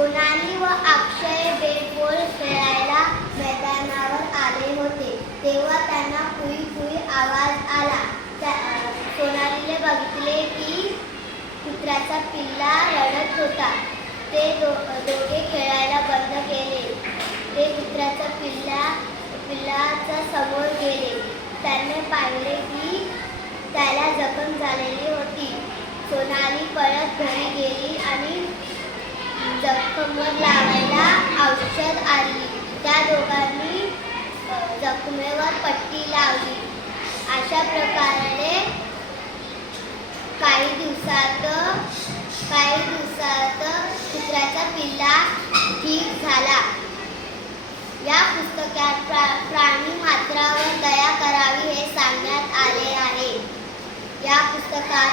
सोनाली व अक्षय बॅट-बॉल खेळायला मैदानावर आले होते. तेव्हा त्यांना कुई कुई आवाज आला. सोनालीने बघितले की कुत्र्याचा पिल्ला रडत होता. ते दोघे खेळायला बंद केले. ते कुत्र्याच्या पिल्लाच्या समोर गेले. त्याने पाहिले की त्याला जखम झालेली होती. सोनाली पळत घरी गेली आणि जखमेवर लावायला औषध आणली. त्या दोघांनी जखमेवर पट्टी लावली. अशा प्रकारे काही दिवसात कुत्र्याचा पिल्ला ठीक झाला. या पुस्तकात प्राणी मात्रावर दया करावी हे सांगण्यात आले आहे. या पुस्तकात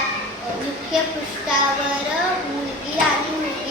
मुख्य पृष्ठावर मुलगी आणि मुलगा